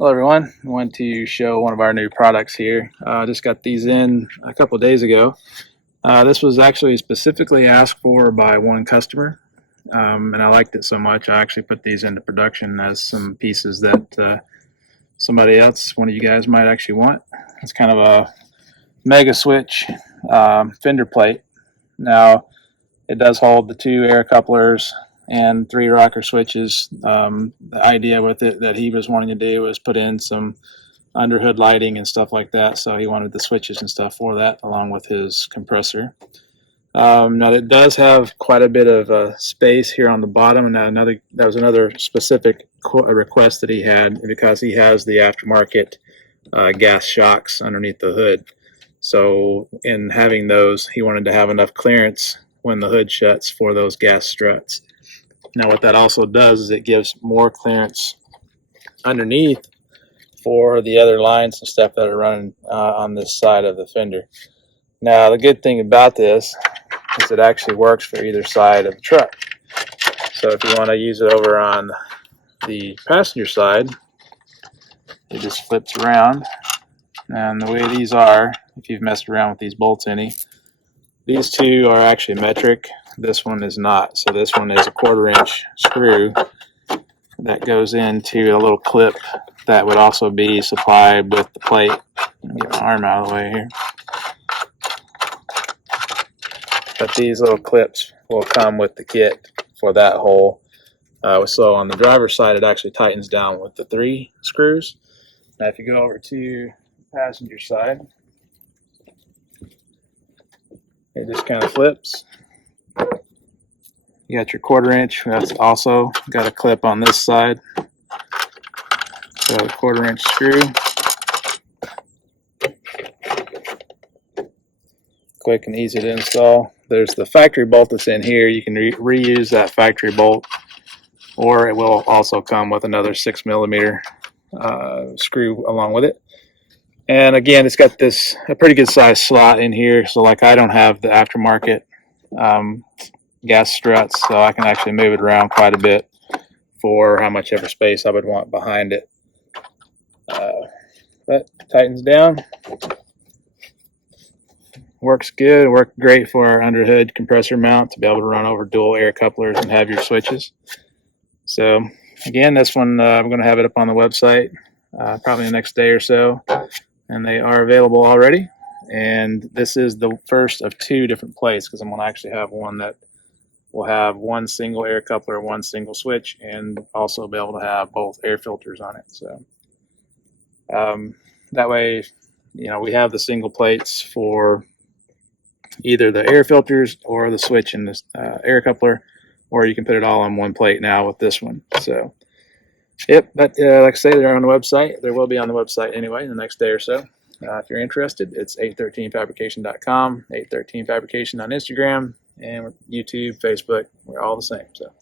Hello everyone, I want to show one of our new products here. Just got these in a couple of days ago. This was actually specifically asked for by one customer, and I liked it so much I actually put these into production as some pieces that somebody else, one of you guys, might actually want. It's kind of a mega switch fender plate. Now it does hold the 2 air couplers and 3 rocker switches. The idea with it that he was wanting to do was put in some underhood lighting and stuff like that, so he wanted the switches and stuff for that along with his compressor. Now it does have quite a bit of space here on the bottom, and that was another specific request that he had, because he has the aftermarket gas shocks underneath the hood. So in having those, he wanted to have enough clearance when the hood shuts for those gas struts. Now what that also does is it gives more clearance underneath for the other lines and stuff that are running on this side of the fender. Now the good thing about this is it actually works for either side of the truck. So if you want to use it over on the passenger side, it just flips around. And the way these are, if you've messed around with these bolts any, these two are actually metric. This one is not. So this one is a 1/4 inch screw that goes into a little clip that would also be supplied with the plate. Let me get my arm out of the way here. But these little clips will come with the kit for that hole. So on the driver's side, it actually tightens down with the 3 screws. Now if you go over to the passenger side, it just kind of flips. You got your 1/4 inch. That's also got a clip on this side. So a 1/4 inch screw. Quick and easy to install. There's the factory bolt that's in here. You can reuse that factory bolt, or it will also come with another 6mm screw along with it. And again, it's got a pretty good size slot in here. So like I don't have the aftermarket gas struts, so I can actually move it around quite a bit for how much ever space I would want behind it. That tightens down. Works good. Worked great for our underhood compressor mount to be able to run over dual air couplers and have your switches. So again, this one I'm going to have it up on the website probably the next day or so, and they are available already. And this is the first of 2 different plates, because I'm going to actually have one that will have 1 single air coupler, 1 single switch, and also be able to have both air filters on it. So that way, we have the single plates for either the air filters or the switch and the air coupler, or you can put it all on one plate now with this one. So yep, but like I say, they're on the website. They will be on the website anyway in the next day or so. If you're interested, it's 813fabrication.com, 813fabrication on Instagram, and YouTube, Facebook. We're all the same. So